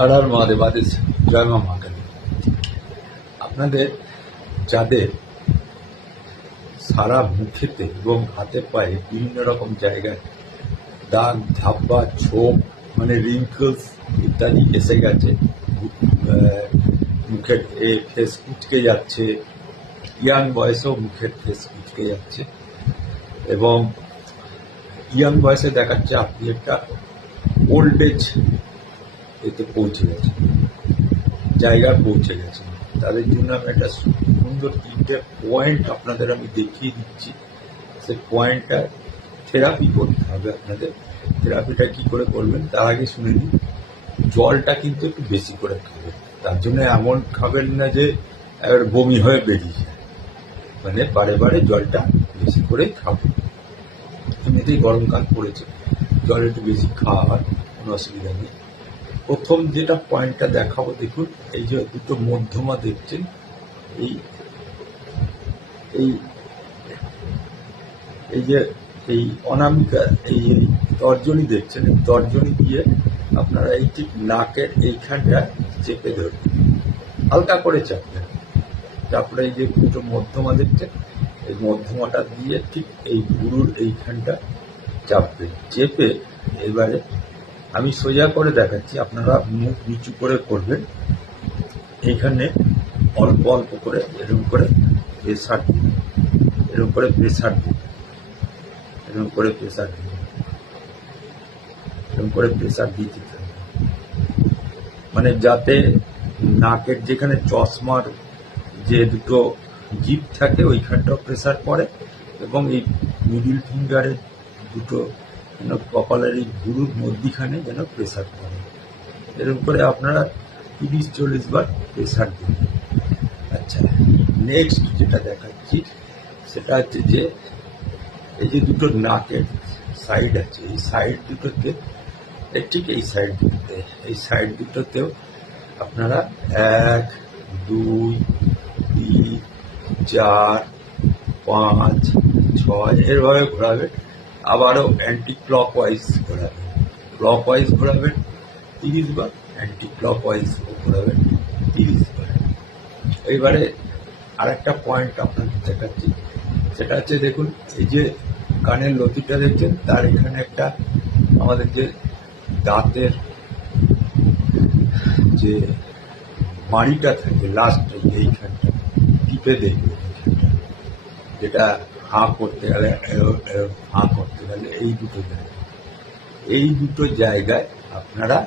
হর হর মহাদেব আদেশ। জয় মা মহাকালী। আপনাদের যাদের সারা মুখেতে এবং হাতে পায়ে বিভিন্ন রকম জায়গায় দাগ, ধাব্বা, ছোপ মানে রিঙ্কলস ইত্যাদি এসে গেছে, মুখের ফেস কুচকে যাচ্ছে, ইয়াং বয়সেও মুখের ফেস কুচকে যাচ্ছে এবং ইয়াং বয়সে দেখাচ্ছে আপনি একটা ওল্ড এজ এতে পৌঁছে গেছে, জায়গায় পৌঁছে গেছে। তাদের জন্য আমি একটা সুন্দর 3টে পয়েন্ট আপনাদের আমি দেখিয়ে দিচ্ছি। সেই পয়েন্টটা থেরাপি করতে হবে আপনাদের। থেরাপিটা কি করে করবেন তার আগে শুনে নিন। জলটা কিন্তু একটু বেশি করে খাবেন। তার জন্য এমন খাবেন না যে এবার বমি হয়ে বেরিয়ে যায়, মানে বারে বারে জলটা বেশি করেই খাবেন। এমনিতেই গরমকাল পড়েছে, জল একটু বেশি খাওয়া হয়, কোনো অসুবিধা নেই। প্রথম যেটা পয়েন্টটা দেখাবো, দেখুন এই যে দুটো মধ্যমা দেখছেন, এই এই এই যে এই অনামিকা এই তর্জনী দেখছেন, এই তর্জনী দিয়ে আপনারা এই ঠিক নাকের এইখানটা চেপে ধরবেন, হালকা করে চাপবেন। তারপরে এই যে দুটো মধ্যমা দেখছেন, এই মধ্যমাটা দিয়ে ঠিক এই গুরুর এইখানটা চাপবেন। চেপে এবারে আমি সোজা করে দেখাচ্ছি, আপনারা মুখ নিচু করে করবেন। এইখানে অল্প অল্প করে এরকম করে প্রেসার দিন, এরকম করে প্রেসার দিন, এরকম করে প্রেসার দিন, এরকম করে প্রেসার দিতে থাকবে, মানে যাতে নাকের যেখানে চশমার যে দুটো জিভ থাকে ওইখানটাও প্রেসার পড়ে এবং এই মিডিল ফিঙ্গারের দুটো যেন কপালের এই গুরুর মধ্যিখানে যেন প্রেসার পড়ে। এরকম করে আপনারা 30-40 বার প্রেসার দিন। আচ্ছা, নেক্সট যেটা দেখাচ্ছি সেটা হচ্ছে যে এই যে দুটো নাকের সাইড আছে, এই সাইড দুটোতে, ঠিক এই সাইড দুটোতে, এই সাইড দুটোতেও আপনারা 1, 2, 3, 4, 5, 6 এরভাবে ঘোরাবেন। আবারও অ্যান্টি ক্লক ওয়াইজ ঘোরাবেন, ক্লক ওয়াইজ ঘোরাবেন 30 বার, অ্যান্টি ক্লক ওয়াইজ ঘোরাবেন 30 বার। এইবারে আর একটা পয়েন্ট আপনাদের দেখাচ্ছি, সেটা হচ্ছে দেখুন এই যে কানের লতিটা দেখছেন, তার এখানে একটা আমাদের যে দাঁতের যে মাড়িটা থাকে লাস্ট এইখানটা টিপে দেখবে, যেটা হাঁ করতে গেলে এই দুটো জায়গায় আপনারা